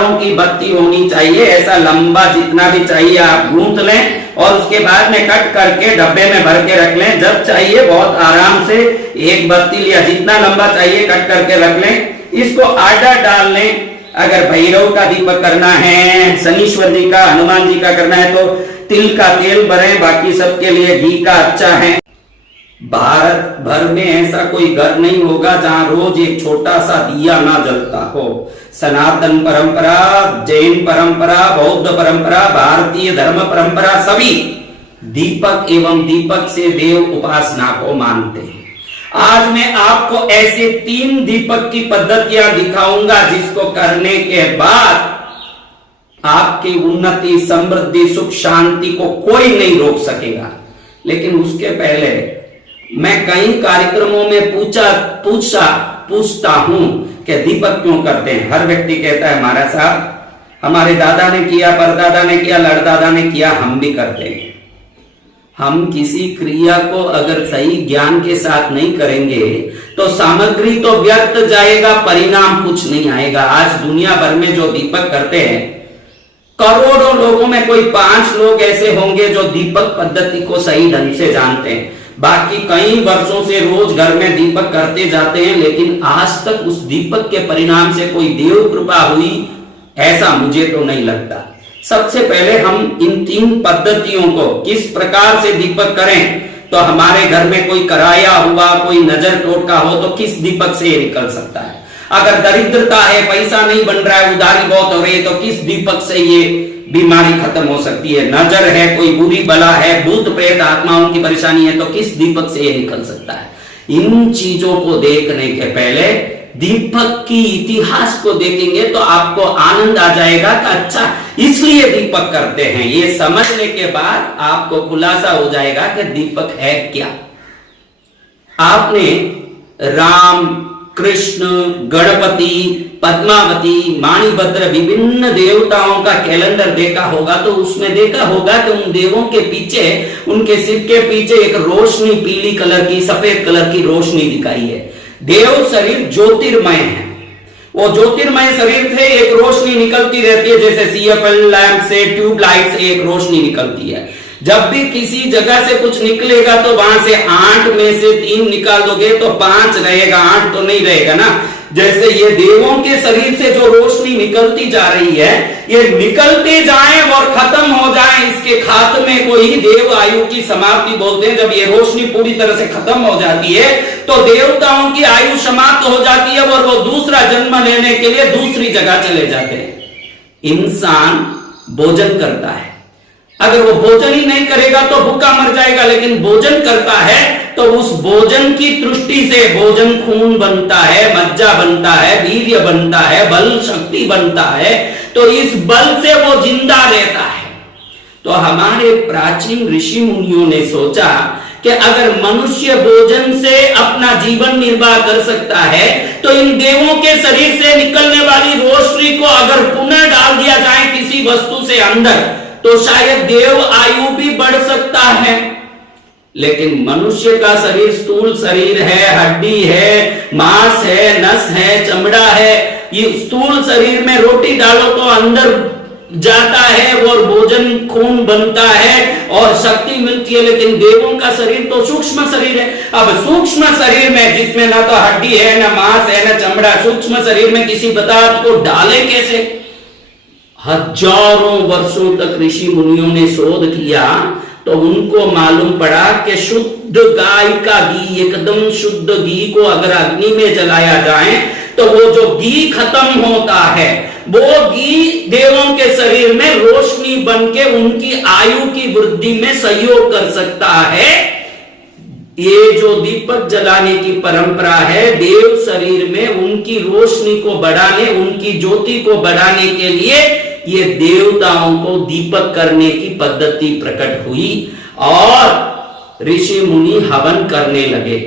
तारों की बत्ती होनी चाहिए, ऐसा लंबा जितना भी चाहिए आप गूंथ लें और उसके बाद में कट करके डब्बे में भर के रख लें। जब चाहिए बहुत आराम से एक बत्ती लिया, जितना लंबा चाहिए कट करके रख लें। इसको आर्डर डाल लें। अगर भैरव का दीपक करना है, शनीश्वर जी का, हनुमान जी का करना है तो तिल का तेल भरें, बाकी सबके लिए घी का अच्छा है। भारत भर में ऐसा कोई घर नहीं होगा जहां रोज एक छोटा सा दिया ना जलता हो। सनातन परंपरा, जैन परंपरा, बौद्ध परंपरा, भारतीय धर्म परंपरा सभी दीपक एवं दीपक से देव उपासना को मानते हैं। आज मैं आपको ऐसे 3 दीपक की पद्धतियां दिखाऊंगा जिसको करने के बाद आपकी उन्नति, समृद्धि, सुख, शांति को कोई नहीं रोक सकेगा। लेकिन उसके पहले मैं कई कार्यक्रमों में पूछता हूं कि दीपक क्यों करते हैं। हर व्यक्ति कहता है महाराज साहब हमारे दादा ने किया, परदादा ने किया, लड़दादा ने किया, हम भी करते हैं। हम किसी क्रिया को अगर सही ज्ञान के साथ नहीं करेंगे तो सामग्री तो व्यर्थ जाएगा, परिणाम कुछ नहीं आएगा। आज दुनिया भर में जो दीपक करते हैं, करोड़ों लोगों में कोई 5 लोग ऐसे होंगे जो दीपक पद्धति को सही ढंग से जानते हैं। बाकी कई वर्षों से रोज घर में दीपक करते जाते हैं, लेकिन आज तक उस दीपक के परिणाम से कोई देव कृपा हुई ऐसा मुझे तो नहीं लगता। सबसे पहले हम इन 3 पद्धतियों को किस प्रकार से दीपक करें, तो हमारे घर में कोई कराया हुआ, कोई नजर टोटका हो तो किस दीपक से ये निकल सकता है। अगर दरिद्रता है, पैसा नहीं बन रहा है, उधारी बहुत हो रही है, तो किस दीपक से ये बीमारी खत्म हो सकती है। नजर है, कोई बुरी बला है, भूत प्रेत आत्माओं की परेशानी है, तो किस दीपक से ये निकल सकता है। इन चीजों को देखने के पहले दीपक की इतिहास को देखेंगे तो आपको आनंद आ जाएगा कि अच्छा इसलिए दीपक करते हैं। ये समझने के बाद आपको खुलासा हो जाएगा कि दीपक है क्या। आपने राम, कृष्ण, गणपति, पद्मावती, माणिभद्र विभिन्न देवताओं का कैलेंडर देखा होगा तो उसमें देखा होगा कि उन देवों के पीछे, उनके सिर के पीछे एक रोशनी, पीली कलर की, सफेद कलर की रोशनी दिखाई है। देव शरीर ज्योतिर्मय है। वो ज्योतिर्मय शरीर से एक रोशनी निकलती रहती है, जैसे सीएफएल लैंप से, ट्यूबलाइट से एक रोशनी निकलती है। जब भी किसी जगह से कुछ निकलेगा तो वहां से 8 में से 3 निकाल दोगे तो 5 रहेगा, 8 तो नहीं रहेगा ना। जैसे ये देवों के शरीर से जो रोशनी निकलती जा रही है, ये निकलते जाए और खत्म हो जाए, इसके खात्मे को ही देव आयु की समाप्ति बोलते हैं। जब ये रोशनी पूरी तरह से खत्म हो जाती है तो देवताओं की आयु समाप्त हो जाती है और वो दूसरा जन्म लेने के लिए दूसरी जगह चले जाते हैं। इंसान भोजन करता है, अगर वो भोजन ही नहीं करेगा तो भूखा मर जाएगा, लेकिन भोजन करता है तो उस भोजन की दृष्टि से भोजन खून बनता है, मज्जा बनता है, वीर्य बनता है, बल शक्ति बनता है, तो इस बल से वो जिंदा रहता है। तो हमारे प्राचीन ऋषि मुनियों ने सोचा कि अगर मनुष्य भोजन से अपना जीवन निर्वाह कर सकता है तो इन देवों के शरीर से निकलने वाली रोशनी को अगर पुनः डाल दिया जाए किसी वस्तु से अंदर तो शायद देव आयु भी बढ़ सकता है। लेकिन मनुष्य का शरीर स्थूल शरीर है, हड्डी है, मांस है, नस है, चमड़ा है। ये स्थूल शरीर में रोटी डालो तो अंदर जाता है और भोजन खून बनता है और शक्ति मिलती है, लेकिन देवों का शरीर तो सूक्ष्म शरीर है। अब सूक्ष्म शरीर में जिसमें ना तो हड्डी है, ना मांस है, ना चमड़ा, सूक्ष्म शरीर में किसी पदार्थ को डाले कैसे? हजारों वर्षों तक ऋषि मुनियों ने शोध किया तो उनको मालूम पड़ा कि शुद्ध गाय का घी, एकदम शुद्ध घी को अगर अग्नि में जलाया जाए तो वो जो घी खत्म होता है वो घी देवों के शरीर में रोशनी बन के उनकी आयु की वृद्धि में सहयोग कर सकता है। ये जो दीपक जलाने की परंपरा है, देव शरीर में उनकी रोशनी को बढ़ाने, उनकी ज्योति को बढ़ाने के लिए ये देवताओं को दीपक करने की पद्धति प्रकट हुई और ऋषि मुनि हवन करने लगे।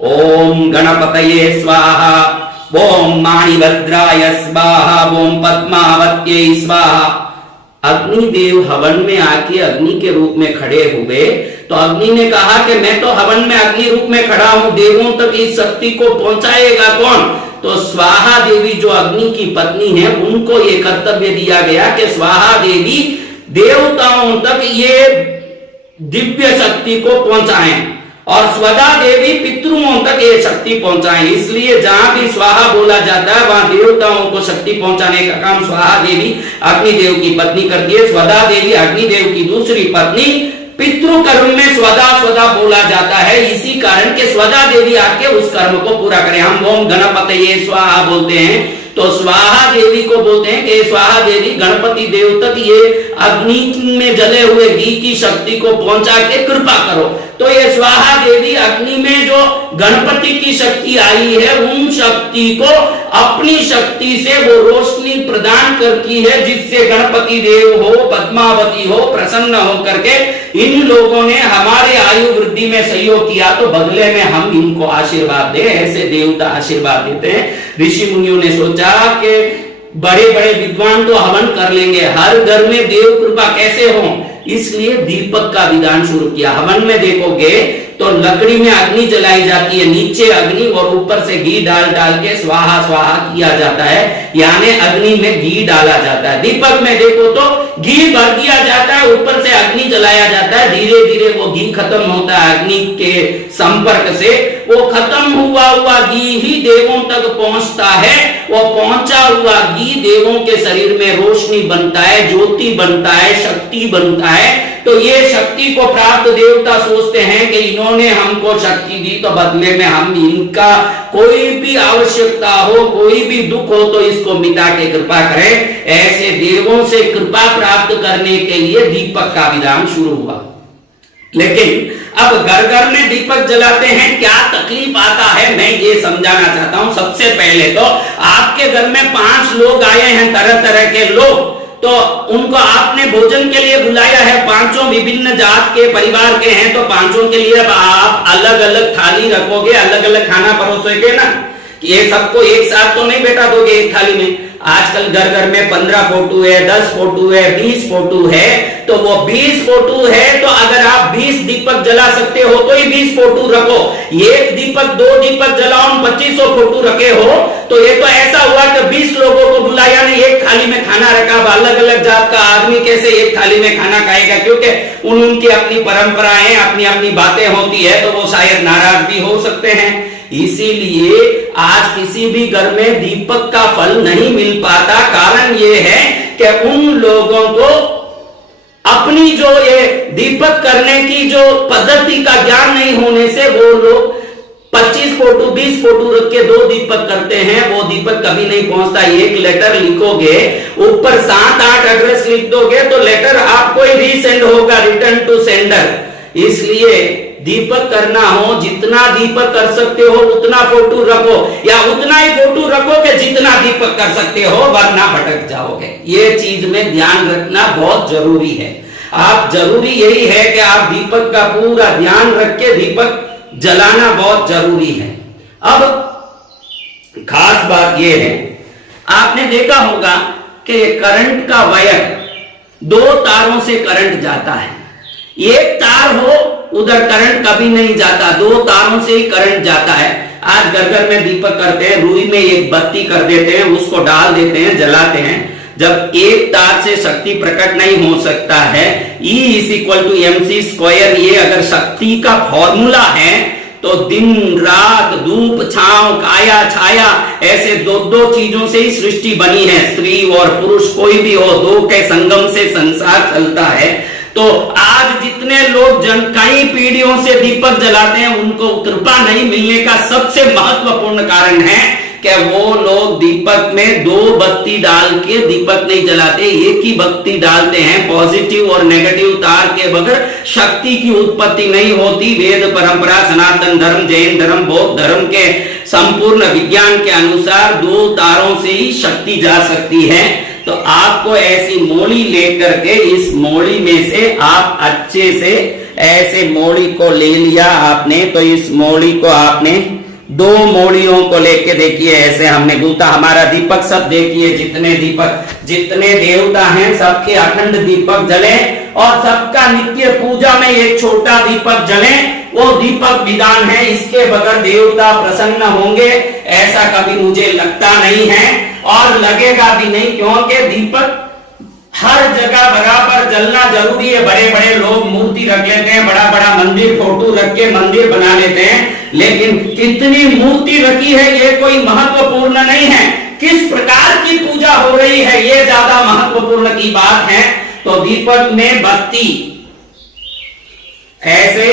ओम गणपतये स्वाहा, ओम माणिभद्राय स्वाहा, ओम पद्मावत्यै स्वाहा। अग्निदेव हवन में आके अग्नि के रूप में खड़े हुए तो अग्नि ने कहा कि मैं तो हवन में अग्नि रूप में खड़ा हूं, देवों तक इस शक्ति को पहुंचाएगा कौन? तो स्वाहा देवी जो अग्नि की पत्नी है, उनको ये कर्तव्य दिया गया कि स्वाहा देवी देवताओं तक ये दिव्य शक्ति को पहुंचाएं और स्वदा देवी पितरों तक ये शक्ति पहुंचाएं। इसलिए जहां भी स्वाहा बोला जाता है वहां देवताओं को शक्ति पहुंचाने का काम स्वाहा देवी अग्निदेव की पत्नी करती है। स्वदा देवी अग्निदेव की दूसरी पत्नी, पितृ कर्म में स्वदा स्वदा बोला जाता है, इसी कारण के स्वदा देवी आके उस कर्म को पूरा करें। हम ओम गणपतये स्वाहा बोलते हैं, तो स्वाहा देवी को बोलते हैं कि स्वाहा देवी गणपति देव तक ये अग्नि में जले हुए घी की शक्ति को पहुंचा के कृपा करो। तो ये स्वाहा देवी अग्नि में जो गणपति की शक्ति आई है, उन शक्ति को अपनी शक्ति से वो रोशनी प्रदान करती है, जिससे गणपति देव हो, पद्मावती हो, प्रसन्न हो करके इन लोगों ने हमारे आयु वृद्धि में सहयोग किया, तो बदले में हम इनको आशीर्वाद दे। ऐसे देवता आशीर्वाद देते हैं। ऋषि मुनियों ने सोचा कि बड़े बड़े विद्वान तो हवन कर लेंगे, हर घर में देव कृपा कैसे हो, इसलिए दीपक का विधान शुरू किया। हवन में देखोगे तो लकड़ी में अग्नि जलाई जाती है, नीचे अग्नि और ऊपर से घी डाल डाल के स्वाहा स्वाहा किया जाता है, यानी अग्नि में घी डाला जाता है। दीपक में देखो तो घी भर दिया जाता है, ऊपर से अग्नि जलाया जाता है, धीरे धीरे वो घी खत्म होता है अग्नि के संपर्क से, वो खत्म हुआ घी ही देवों तक पहुंचता है। वो पहुंचा हुआ घी देवों के शरीर में रोशनी बनता है, ज्योति बनता है, शक्ति बनता है। तो ये शक्ति को प्राप्त देवता सोचते हैं कि इन्होंने हमको शक्ति दी, तो बदले में हम इनका कोई भी आवश्यकता हो, कोई भी दुख हो, तो इसको मिटा के कृपा करें। ऐसे देवों से कृपा प्राप्त करने के लिए दीपक का विधान शुरू हुआ। लेकिन अब घर घर में दीपक जलाते हैं, क्या तकलीफ आता है, मैं ये समझाना चाहता हूं। सबसे पहले तो आपके घर में 5 लोग आए हैं, तरह तरह के लोग, तो उनको आपने भोजन के लिए बुलाया है, 5 विभिन्न जात के परिवार के हैं, तो 5 के लिए आप अलग अलग थाली रखोगे, अलग अलग खाना परोसोगे ना, ये सबको एक साथ तो नहीं बैठा दोगे एक थाली में। आजकल घर घर में 15 फोटो है, 10 फोटो है, 20 फोटो है, तो वो 20 फोटो है, तो अगर आप 20 दीपक जला सकते हो तो ही 20 फोटो रखो। एक दीपक 2 दीपक जलाओ, 2500 फोटो रखे हो, तो ये तो ऐसा हुआ कि 20 लोगों को बुलाया नहीं, एक थाली में खाना रखा। अलग अलग जात का आदमी कैसे एक थाली में खाना खाएगा, क्योंकि उनकी अपनी परंपराएं, अपनी अपनी बातें होती है, तो वो शायद नाराज भी हो सकते हैं। इसीलिए आज किसी भी घर में दीपक का फल नहीं मिल पाता। कारण ये है कि उन लोगों को अपनी जो ये दीपक करने की जो पद्धति का ज्ञान नहीं होने से वो लोग 25 फोटो 20 फोटो रख के 2 दीपक करते हैं, वो दीपक कभी नहीं पहुंचता। एक लेटर लिखोगे, ऊपर 7-8 एड्रेस लिख दोगे, तो लेटर आपको ही रीसेंड होगा, रिटर्न टू सेंडर। इसलिए दीपक करना हो, जितना दीपक कर सकते हो उतना फोटो रखो, या उतना ही फोटो रखो कि जितना दीपक कर सकते हो, वरना भटक जाओगे। ये चीज में ध्यान रखना बहुत जरूरी है। आप जरूरी यही है कि आप दीपक का पूरा ध्यान रख के दीपक जलाना बहुत जरूरी है। अब खास बात यह है, आपने देखा होगा कि करंट का वायर 2 तारों से करंट जाता है। एक तार हो उधर करंट कभी नहीं जाता, 2 तारों से ही करंट जाता है। आज घर घर में दीपक करते हैं, रुई में एक बत्ती कर देते हैं, उसको डाल देते हैं, जलाते हैं। जब एक तार से शक्ति प्रकट नहीं हो सकता है, E=mc², ये अगर शक्ति का फॉर्मूला है, तो दिन रात, धूप छांव, काया छाया, ऐसे 2 चीजों से ही सृष्टि बनी है। स्त्री और पुरुष कोई भी हो, 2 के संगम से संसार चलता है। तो आज जितने लोग कई पीढ़ियों से दीपक जलाते हैं, उनको कृपा नहीं मिलने का सबसे महत्वपूर्ण कारण है कि वो लोग दीपक में 2 बत्ती डाल के दीपक नहीं जलाते, एक ही बत्ती डालते हैं। पॉजिटिव और नेगेटिव तार के बगैर शक्ति की उत्पत्ति नहीं होती। वेद परंपरा, सनातन धर्म, जैन धर्म, बौद्ध धर्म के संपूर्ण विज्ञान के अनुसार 2 तारों से ही शक्ति जा सकती है। तो आपको ऐसी मोड़ी लेकर के, इस मोड़ी में से आप अच्छे से ऐसे मोड़ी को ले लिया आपने, तो इस मोड़ी को आपने 2 मोड़ियों को लेके देखिए, ऐसे हमने गूंथा। हमारा दीपक सब देखिए, जितने दीपक, जितने देवता हैं, सबके अखंड दीपक जले और सबका नित्य पूजा में एक छोटा दीपक जले। वो दीपक विधान है, इसके बगैर देवता प्रसन्न होंगे ऐसा कभी मुझे लगता नहीं है और लगेगा भी नहीं, क्योंकि दीपक हर जगह बराबर जलना जरूरी है। बड़े बड़े लोग मूर्ति रख लेते हैं, बड़ा बड़ा मंदिर फोटो रख के मंदिर बना लेते हैं, लेकिन कितनी मूर्ति रखी है ये कोई महत्वपूर्ण नहीं है, किस प्रकार की पूजा हो रही है ये ज्यादा महत्वपूर्ण की बात है। तो दीपक में बत्ती ऐसे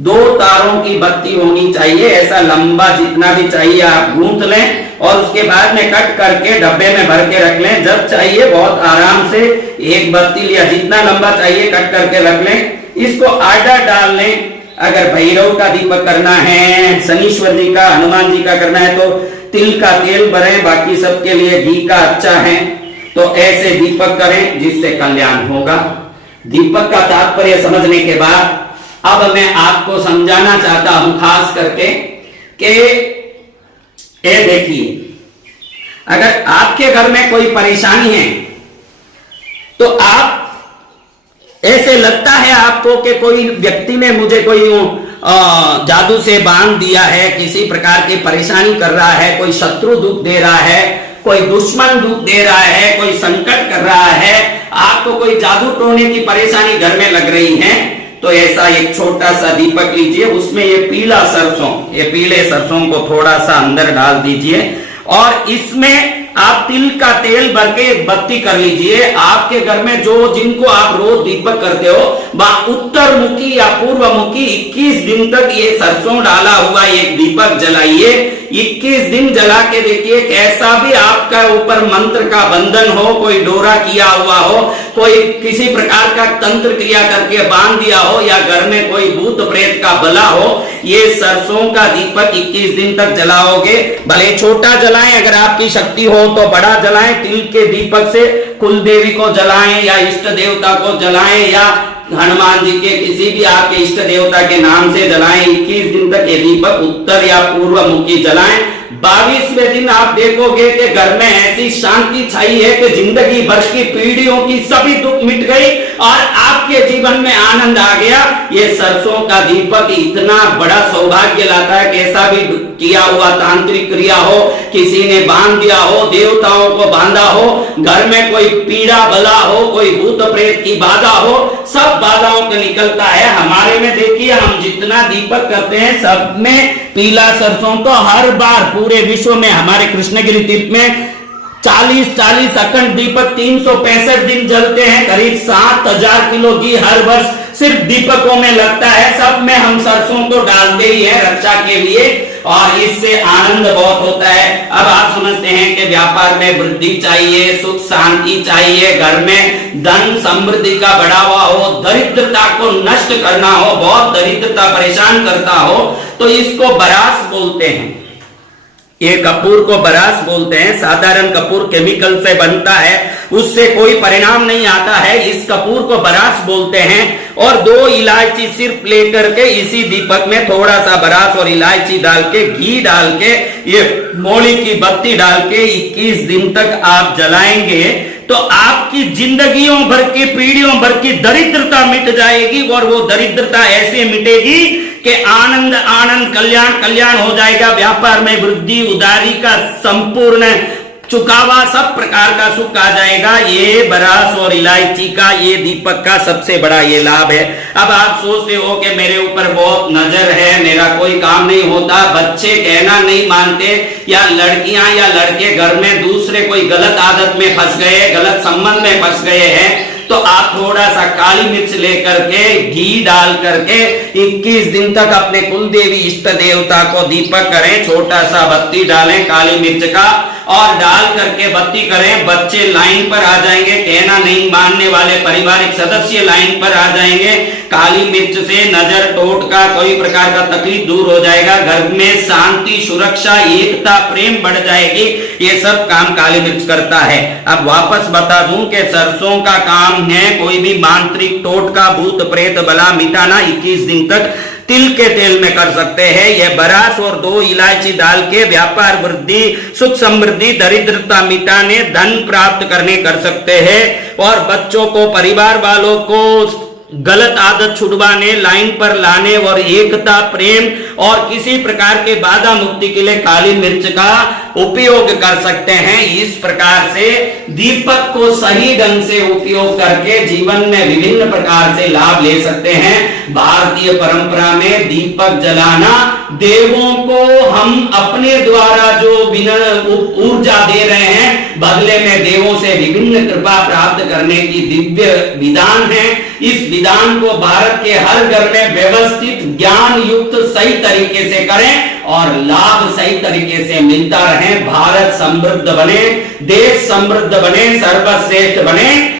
2 तारों की बत्ती होनी चाहिए, ऐसा लंबा जितना भी चाहिए आप गूंथ लें और उसके बाद में कट करके डब्बे में भर के रख लें। जब चाहिए बहुत आराम से एक बत्ती लिया, जितना लंबा चाहिए कट करके रख लें, इसको आर्डर डाल लें। अगर भैरव का दीपक करना है, शनीश्वर जी का, हनुमान जी का करना है तो तिल का तेल भरे, बाकी सबके लिए घी का अच्छा है। तो ऐसे दीपक करें जिससे कल्याण होगा। दीपक का तात्पर्य समझने के बाद अब मैं आपको समझाना चाहता हूं खास करके कि ये देखिए, अगर आपके घर में कोई परेशानी है तो आप ऐसे लगता है आपको कि कोई व्यक्ति ने मुझे कोई जादू से बांध दिया है, किसी प्रकार की परेशानी कर रहा है, कोई शत्रु दुख दे रहा है, कोई दुश्मन दुख दे रहा है, कोई संकट कर रहा है, आपको कोई जादू टोने की परेशानी घर में लग रही है, तो ऐसा एक छोटा सा दीपक लीजिए, उसमें ये पीला सरसों, ये पीले सरसों को थोड़ा सा अंदर डाल दीजिए और इसमें आप तिल का तेल भर के एक बत्ती कर लीजिए। आपके घर में जो जिनको आप रोज दीपक करते हो वह उत्तर मुखी या पूर्व मुखी 21 दिन तक ये सरसों डाला हुआ एक दीपक जलाइए। 21 दिन जला के देखिए, कैसा भी आपका ऊपर मंत्र का बंधन हो, कोई डोरा किया हुआ हो, कोई किसी प्रकार का तंत्र क्रिया करके बांध दिया हो या घर में कोई भूत प्रेत का बला हो, ये सरसों का दीपक 21 दिन तक जलाओगे। भले छोटा जलाएं, अगर आपकी शक्ति हो तो बड़ा जलाएं, तिल के दीपक से कुल देवी को जलाएं या इष्ट देवता को जलाएं या हनुमान जी के किसी भी आपके इष्ट देवता के नाम से जलाएं। 21 दिन तक ये दीपक उत्तर या पूर्व मुखी जलाएं। 22वें दिन आप देखोगे कि घर में ऐसी शांति छाई है कि जिंदगी भर की पीढ़ियों की सभी दुख मिट गई और आपके जीवन में आनंद आ गया। ये सरसों का दीपक इतना बड़ा सौभाग्य लाता है, कैसा भी किया हुआ तांत्रिक क्रिया हो, किसी ने बांध दिया हो, देवताओं को बांधा हो, घर में कोई पीड़ा बला हो, कोई भूत प्रेत की बाधा हो, सब बाधाओं को निकलता है। हमारे में देखिए, हम जितना दीपक करते हैं सब में पीला सरसों तो हर बार पूरे विश्व में हमारे कृष्णगिरी तीर्थ में 40 अखंड दीपक 365 दिन जलते हैं। करीब 7000 किलो घी हर वर्ष सिर्फ दीपकों में लगता है। सब में हम सरसों को डालते ही है रक्षा के लिए और इससे आनंद बहुत होता है। अब आप समझते हैं कि व्यापार में वृद्धि चाहिए, सुख शांति चाहिए, घर में धन समृद्धि का बढ़ावा हो, दरिद्रता को नष्ट करना हो, बहुत दरिद्रता परेशान करता हो, तो इसको बरास बोलते हैं। ये कपूर को बरास बोलते हैं। साधारण कपूर केमिकल से बनता है, उससे कोई परिणाम नहीं आता है। इस कपूर को बरास बोलते हैं और 2 इलायची सिर्फ लेकर के इसी दीपक में थोड़ा सा बरास और इलायची डाल के, घी डाल के, ये मोली की बत्ती डाल के 21 दिन तक आप जलाएंगे तो आपकी जिंदगियों भर की पीढ़ियों भर की दरिद्रता मिट जाएगी और वो दरिद्रता ऐसे मिटेगी कि आनंद आनंद कल्याण कल्याण हो जाएगा। व्यापार में वृद्धि, उदारी का संपूर्ण चुकावा, सब प्रकार का सुख आ जाएगा। ये बरास और इलायची का, ये दीपक का सबसे बड़ा ये लाभ है। अब आप सोचते हो कि मेरे ऊपर बहुत नजर है, मेरा कोई काम नहीं होता, बच्चे कहना नहीं मानते या लड़कियां या लड़के घर में दूसरे कोई गलत आदत में फंस गए, गलत संबंध में फंस गए हैं, तो आप थोड़ा सा काली मिर्च लेकर के, घी डाल करके 21 दिन तक अपने कुल देवी इष्ट देवता को दीपक करें। छोटा सा बत्ती डालें काली मिर्च का और डाल करके बत्ती करें। बच्चे लाइन पर आ जाएंगे, कहना नहीं मानने वाले पारिवारिक सदस्य लाइन पर आ जाएंगे। काली मिर्च से नजर, टोटका, कोई प्रकार का तकलीफ दूर हो जाएगा। घर में शांति, सुरक्षा, एकता, प्रेम बढ़ जाएगी। ये सब काम काली मिर्च करता है। अब वापस बता दूं कि सरसों का काम है कोई भी मांत्रिक, टोटका, भूत प्रेत बला मिटाना 21 दिन तक तिल के तेल में कर सकते हैं। यह बरास और 2 इलायची डाल के व्यापार वृद्धि, सुख समृद्धि, दरिद्रता मिटाने, धन प्राप्त करने कर सकते हैं। और बच्चों को, परिवार वालों को गलत आदत छुड़वाने, लाइन पर लाने और एकता, प्रेम और किसी प्रकार के बाधा मुक्ति के लिए काली मिर्च का उपयोग कर सकते हैं। इस प्रकार से दीपक को सही ढंग से उपयोग करके जीवन में विभिन्न प्रकार से लाभ ले सकते हैं। भारतीय परंपरा में दीपक जलाना, देवों को हम अपने द्वारा जो ऊर्जा दे रहे हैं, बदले में देवों से विभिन्न कृपा प्राप्त करने की दिव्य विधान है। इस विधान को भारत के हर घर में व्यवस्थित, ज्ञान युक्त, सही तरीके से करें और लाभ सही तरीके से मिलता रहे। भारत समृद्ध बने, देश समृद्ध बने, सर्वश्रेष्ठ बने।